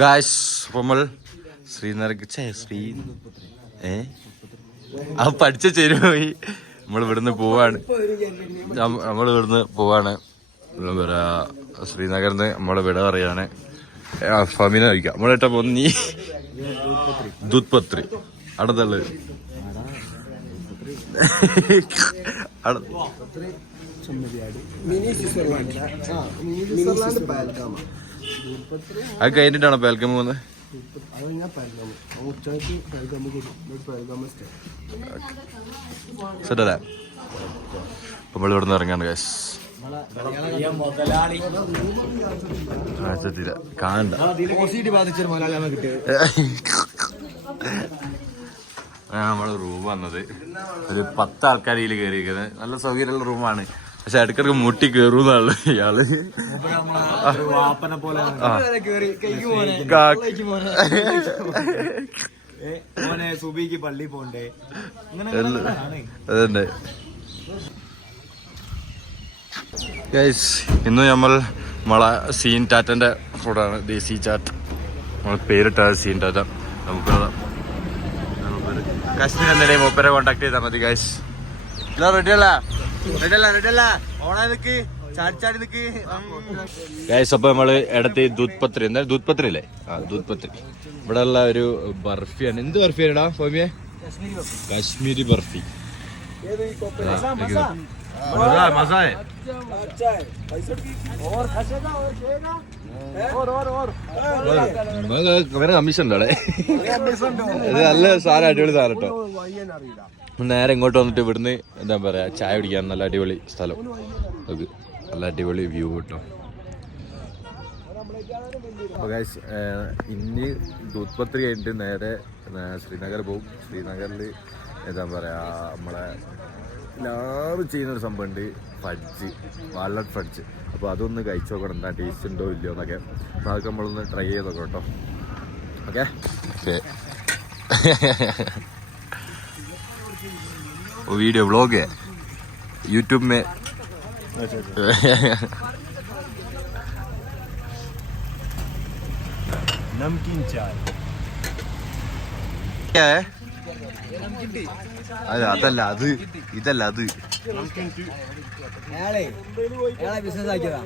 Guys നമ്മൾ ശ്രീനഗർക്ക് പഠിച്ച ചേരുപോയി നമ്മളിവിടുന്ന് പോവാണ്. എന്താ പറയാ, ശ്രീനഗറിൽ നിന്ന് നമ്മളെ വിട പറയാണ്. ഫമീന കഴിക്കാം നമ്മളിട്ട പോകുന്ന നീ ദൂത്പത്രി അടുത്തുള്ള അത് കഴിഞ്ഞിട്ടാണോ പേൽക്കം പോകുന്നത്? സെറ്റല്ലേ? നമ്മൾ ഇവിടെ നിന്ന് ഇറങ്ങാണ്ട് ഗൈസ്. കാണണ്ട നമ്മള് റൂം വന്നത് ഒരു 10 ആൾക്കാരിൽ കയറിയിരിക്കുന്നത്. നല്ല സൗകര്യമുള്ള റൂമാണ്. പക്ഷെ ഇടയ്ക്കിടയ്ക്ക് മുട്ടി കയറുന്നാണ് ഇയാള്. അതന്നെ ഗൈസ്. ഇന്ന് നമ്മൾ നമ്മളെ സീൻ ടാറ്റന്റെ ഫുഡാണ്, ദേശി ചാറ്റ്. നമ്മൾ പേരിട്ട സീൻ ടാറ്റ. നമുക്ക് കാശ്മീർ എന്നേ മൂപ്പരെ കോണ്ടാക്ട് ചെയ്താൽ മതി ഗൈസ്. റെഡിയല്ല ഓണാ നിക്ക് ചാടി നിക്ക് ഗൈസ്. അപ്പൊ നമ്മള് ഇടത്ത് ദൂത്പത്രി, എന്തായാലും ദൂത്പത്രി അല്ലേ? ദൂത്പത്രി ഇവിടെ ഉള്ള ഒരു ബർഫിയാണ്. എന്ത് ബർഫിയാടാ ഫോമിയെ? കാശ്മീരി ബർഫി. കമ്മീഷൻ ഉണ്ടോ? ഇത് നല്ല സാധനം, അടിപൊളി സാധനം കേട്ടോ. നേരെ ഇങ്ങോട്ട് വന്നിട്ട് ഇവിടുന്ന് എന്താ പറയാ, ചായ കുടിക്കാൻ നല്ല അടിപൊളി സ്ഥലം. അത് നല്ല അടിപൊളി വ്യൂ കിട്ടും. അപ്പോൾ ഗൈസ്, ഇനി ദൂത്പത്രി കഴിഞ്ഞിട്ട് നേരെ ശ്രീനഗർ പോകും. ശ്രീനഗറിൽ എന്താ പറയാ, നമ്മളെ എല്ലാവരും ചെയ്യുന്നൊരു സംഭവമുണ്ട്, ഫഡ്ജ്, വാൾനട്ട് ഫഡ്ജ്. അപ്പോൾ അതൊന്ന് കഴിച്ചു നോക്കണം, എന്താ ടേസ്റ്റ് ഉണ്ടോ ഇല്ലയോ എന്നൊക്കെ. അപ്പോൾ അതൊക്കെ നമ്മളൊന്ന് ട്രൈ ചെയ്ത് നോക്കാം കേട്ടോ. Okay okay. वीडियो ब्लॉग है यूट्यूब में. नमकीन चाय क्या है? അതല്ല അത്, ഇതല്ല അത്. ബിസിനസ് ആക്കിയതാ.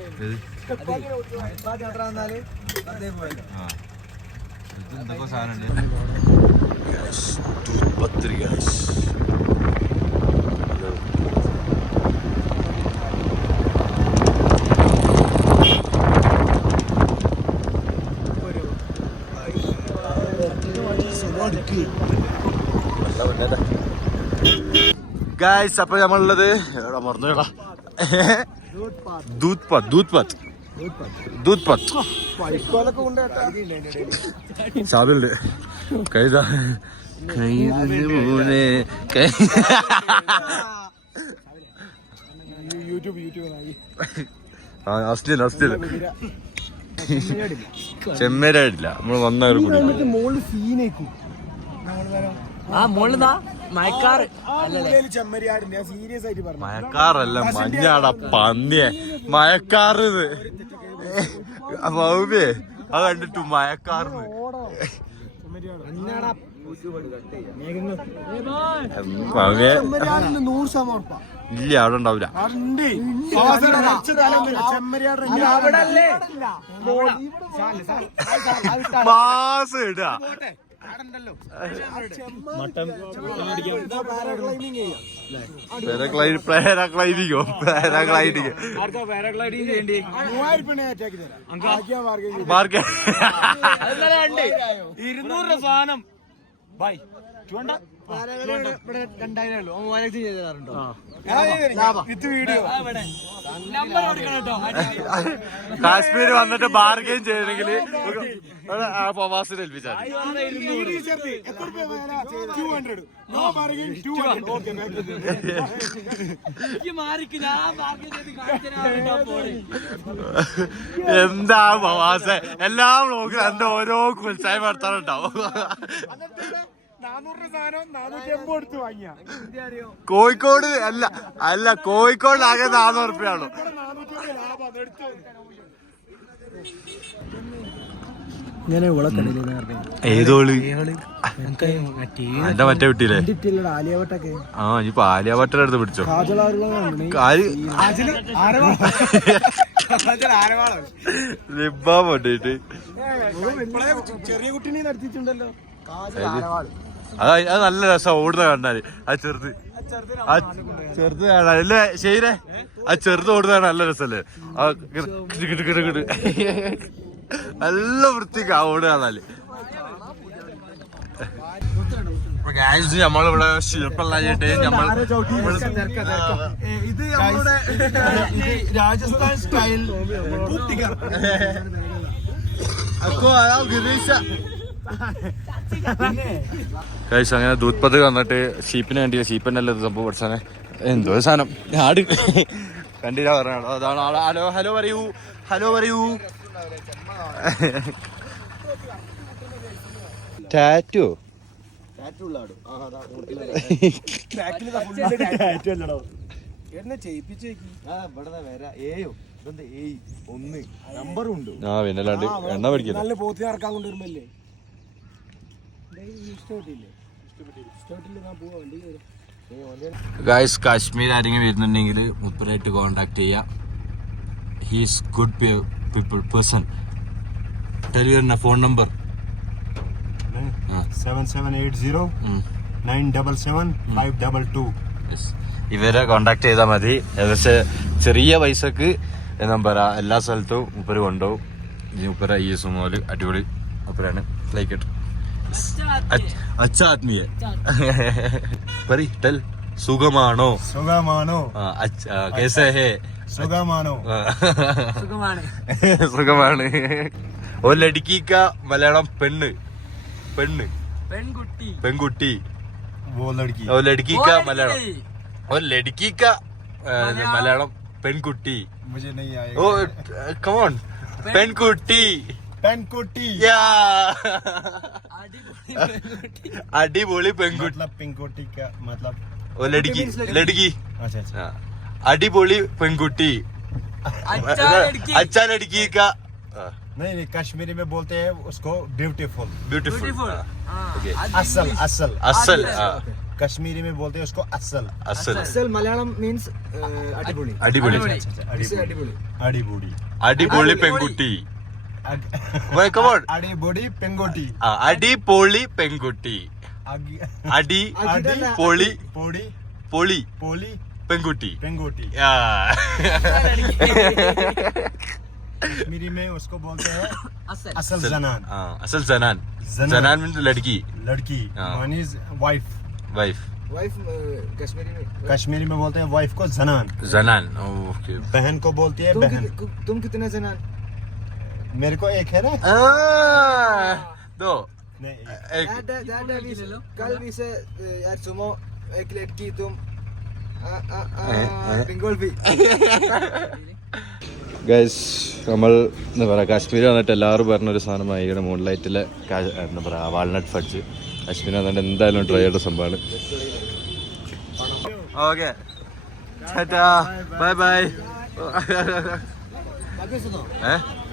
എന്തൊക്കെ സാധനം ദൂത്പത്രി ഗൈസ്. ഗൈസ്, അപ്പൊ നമ്മളുള്ളത് മറന്നുടാ, ദൂത്പത്ത് സാധുണ്ട്. കൈതാ മോനെ ചെമ്മേരായിട്ടില്ല. നമ്മള് വന്നവർ മയക്കാറല്ല, മഞ്ഞാട പന്നിയെ മയക്കാറ്. മൗബിയെ അത് കണ്ടിട്ടു മയക്കാറ്. ഇല്ല, അവിടെ ഉണ്ടാവില്ല. മാസം ഇടാ സാധനം. കാശ്മീർ വന്നിട്ട് ബാർഗെയിൻ ചെയ്യണമെങ്കിൽ പ്രവാസിനെ ഏൽപ്പിച്ചാൽ എന്താ പ്രവാസ എല്ലാ ബ്ലോഗിലും എന്റെ ഓരോ ഉത്സാഹം നടത്താനുണ്ടാവും. കോഴിക്കോട് അല്ല കോഴിക്കോട് ആകെ 400 രൂപയാണോ? ഇങ്ങനെ ഏതോള് എന്റെ മറ്റേ കുട്ടിയില്ലേ ആലിയാവട്ടൊക്കെ ആ ഇനിയിപ്പൊ ആലിയാവട്ടയുടെ അടുത്ത് പിടിച്ചോ ലിബാ പൊട്ടിട്ട് ചെറിയ കുട്ടീനെ നടത്തിയിട്ടുണ്ടല്ലോ. അത് നല്ല രസം ഓടുന്ന കണ്ടാല് ആ ചെറുത് കാണാൻ അല്ലേ ശരിയേ ആ ചെറുത് ഓടുന്നതാണ് നല്ല രസല്ലേ ആ കിട് നല്ല വൃത്തിക്ക് ആ ഓട് കാണാല്. നമ്മളിവിടെ ശില്പല്ലായിട്ട് ഇത് രാജസ്ഥാൻ സ്റ്റൈൽ കഴിച്ചു. അങ്ങനെ ദൂത്പത് വന്നിട്ട് ഷീപ്പിന് കണ്ടില്ല. ഷീപ്പിനല്ല ഇത് സംഭവം പഠിച്ചാനെ എന്തോ സാധനം ആട് കണ്ടില്ല പറഞ്ഞാണോ അതാണ് ആള്. ഹലോ ഹലോ പറയൂ ഹലോ പറയൂ. ടാറ്റു ആ പിന്നല്ലാണ്ട് എണ്ണ പഠിക്കില്ല. ഗായ്സ് കാശ്മീർ ആരെങ്കിലും വരുന്നുണ്ടെങ്കിൽ മുപ്പരായിട്ട് കോണ്ടാക്ട് ചെയ്യാം. He's good people person. Tell your phone number 7780-977-522. ഇവരെ കോണ്ടാക്ട് ചെയ്താൽ മതി. ഏകദേശം ചെറിയ പൈസക്ക് എന്താ പറയാ എല്ലാ സ്ഥലത്തും മുപ്പര് കൊണ്ടുപോകും. മുപ്പര ഈ സുമോല് അടിപൊളി മുപ്പരാണ്. ലൈക്ക് ഇട്ട് അച്ഛ ആത്മീയ പറി ടെൽ സുഖമാണോ കേസേ ഹേ സുഖമാണ്. ഓ ലടുക്കിക്ക മലയാളം പെണ്ണ് പെൺകുട്ടി ഓ ലടുക്കിക്ക മലയാളം ഓ ലടുക്കിക്ക മലയാളം പെൺകുട്ടി. ഓ കമോൺ പെൺകുട്ടി അടിപൊളി പെൺകുട്ടി ഓ ലടുക്കി അടിപൊളി പെൺകുട്ടി. अच्छा लड़की का नहीं कश्मीरी में बोलते हैं उसको ब्यूटीफुल असल कश्मीरी में बोलते हैं उसको असल മലയാളം മീൻസ് അടിപൊളി അടിപൊളി പെൺകുട്ടി. അടിപൊളി പെൺകുട്ടി അടിപൊളി പെൺകുട്ടി പൊളി പെൺകുട്ടി. कश्मीरी में उसको बोलते हैं असल जनान. असल जनान मीन्स लड़की मीन्स वाइफ कश्मीरी में बोलते हैं वाइफ को जनान. ओके. बहन को बोलती है बहन. तुम कितने जनान? मेरे को एक है ना. दो कल भी से यार सुमो एक लड़की तुम बंगाल भी. ഗൈസ് നമ്മൾ എന്താ പറയുക കാശ്മീർ വന്നിട്ട് എല്ലാവരും പറഞ്ഞൊരു സാധനമായി ഇവിടെ മൂൺലൈറ്റിലെ എന്താ പറയുക വാൾനട്ട് ഫഡ്ജ്. കാശ്മീർ വന്നിട്ട് എന്തായാലും ട്രൈ ചെയ്യേണ്ട സംഭവമാണ്. Okay bye bye.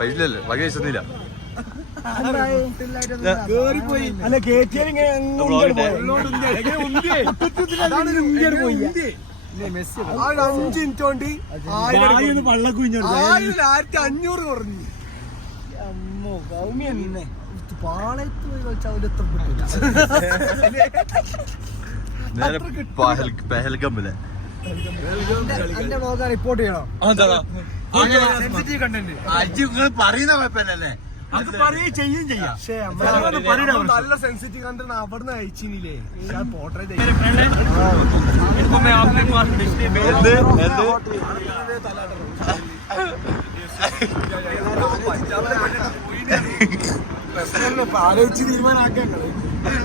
പൈസല്ലോ ബാക്കി പൈസ ഒന്നുമില്ല. അഞ്ച് മിനിറ്റ് കൊണ്ട് 1500 കുറഞ്ഞു. പാളയത്ത് പോയി പെഹൽഗമിലെ എന്റെ നോക്കാൻ റിപ്പോർട്ട് ചെയ്യണം. പറയുന്ന കുഴപ്പമില്ലല്ലേ അത് ചെയ്യും ചെയ്യാം. നല്ല സെൻസിറ്റീവ് കണ്ടാണ് അവിടുന്ന് അയച്ചില്ലേ പോർട്രേറ്റ്. ആലോചിച്ച് തീരുമാനാക്കാൻ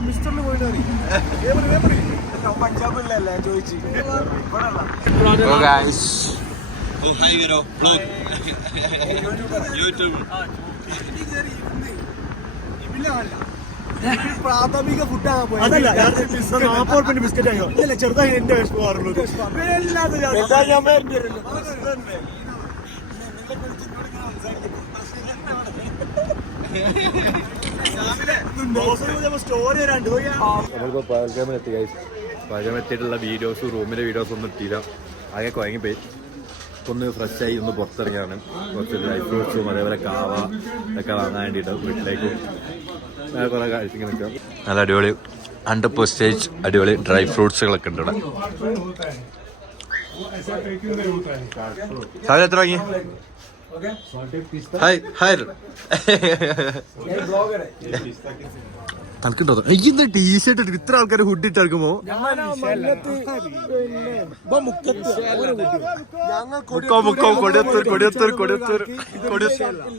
മിസ്റ്ററിന് പോയിട്ട് പഞ്ചാബിലല്ലേ ചോദിച്ചു. പ്രാഥമിക ഫുഡാണ് പോയത്. ബിസ്ക്കറ്റ് ആയോ ഇല്ല ചെറുതായി എന്റെ വിഷമമാറുള്ളൂ. സ്റ്റോറി വരാണ്ട് നമ്മളിപ്പോൾ പകൽഗാമിലെത്തി ഗൈസ്. പകൽഗാമെത്തിയിട്ടുള്ള വീഡിയോസ് റൂമിലെ വീഡിയോസ് ഒന്നും ഇട്ടില്ല. ആകെ കുഴങ്ങിപ്പോയി. ഒന്ന് ഫ്രഷായി ഒന്ന് പുറത്തിറങ്ങിയാണ്. കുറച്ച് ഡ്രൈ ഫ്രൂട്ട്സും അതേപോലെ കാവ ഒക്കെ വാങ്ങാൻ വേണ്ടിയിട്ട് വീട്ടിലേക്കും കുറേ കഴിച്ചിങ്ങനെ നിൽക്കാം. നല്ല അടിപൊളി 100% അടിപൊളി ഡ്രൈ ഫ്രൂട്ട്സുകളൊക്കെ ഉണ്ട് ഇവിടെ. സാധനം എത്ര വാങ്ങി? ഹായ് ഹായ് തണുക്കുണ്ടോ? ഇന്ന് ടീഷർട്ട് ഇട്ട് ഇത്ര ആൾക്കാർ ഹുഡ് ഇട്ട് ഇറക്കുമ്പോ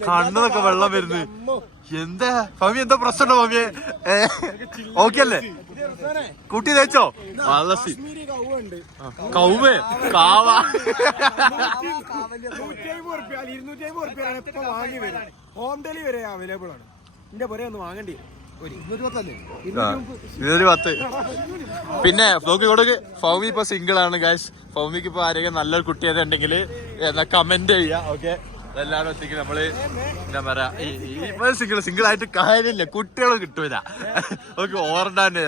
കണ്ണതൊക്കെ വെള്ളം വരുന്നു. എന്താ ഫമി, എന്താ പ്രശ്നമുണ്ടോ ഫമിയെ? ഓക്കെ അല്ലേ? കുട്ടി തേച്ചോ? നല്ല കൗമേ കാവ 250 വാങ്ങി വരും. ഹോം ഡെലിവറി അവൈലബിൾ ആണ്. എന്റെ പുറകെ ഒന്ന് വാങ്ങേണ്ടി വരും. 210. പിന്നെ നോക്കിക്കോട്ടെ, ഫൗമി ഇപ്പൊ സിംഗിൾ ആണ് ഗൈസ്. ഫൗമിക്ക് ഇപ്പൊ ആരെങ്കിലും നല്ലൊരു കുട്ടിയൊക്കെ ഉണ്ടെങ്കിൽ കമന്റ് ചെയ്യാം. ഓക്കെ, എല്ലാരും ഒത്തിരി നമ്മള് എന്താ പറയാ, ഇപ്പൊ സിംഗിൾ ആയിട്ട് കാര്യമില്ല, കുട്ടികൾ കിട്ടൂല. ഓക്കെ, ഓർഡാൻ്റെ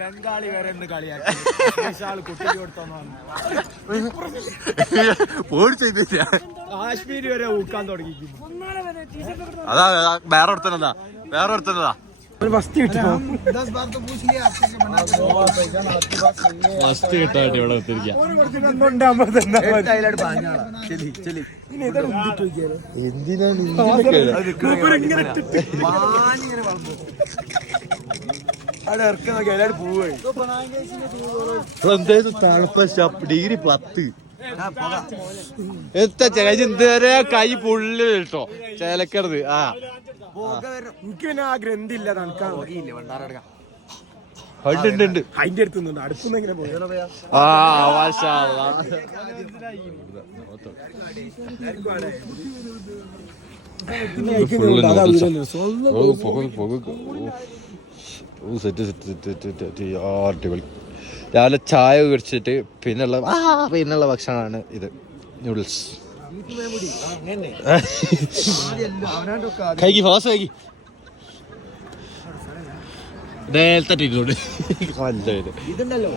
ബംഗാളി വരെ കളിയാക്കി ഓടിച്ചില്ല. കാശ്മീര് വരെ ഊക്കാൻ തുടങ്ങി. അതാ വേറെ ഒരുത്തനതാ, വേറെ ഒരുത്തനതാ മസ്ത് കിട്ടായിട്ട് ഇവിടെ എത്തിരിക്കാം. എന്തായാലും തണുപ്പ ഡിഗ്രി 10 എത്ര ഇതുവരെ കൈ പുള്ളി കേട്ടോ ചേലക്കരുത്. എനിക്ക് പിന്നെ ആ ഗ്രന്ഥി ഇല്ല തണുക്കാൻ ഉണ്ട് അതിന്റെ അടുത്തുണ്ട്. അടുത്തുനിന്ന് പോയി അടിപൊളി. രാവിലെ ചായ കുടിച്ചിട്ട് പിന്നുള്ള ഭക്ഷണമാണ് ഇത്, നൂഡിൽസ്. കഴിക്കി ഫാസ്റ്റ് കഴിക്കി. നേരത്തെ ഇതുണ്ടല്ലോ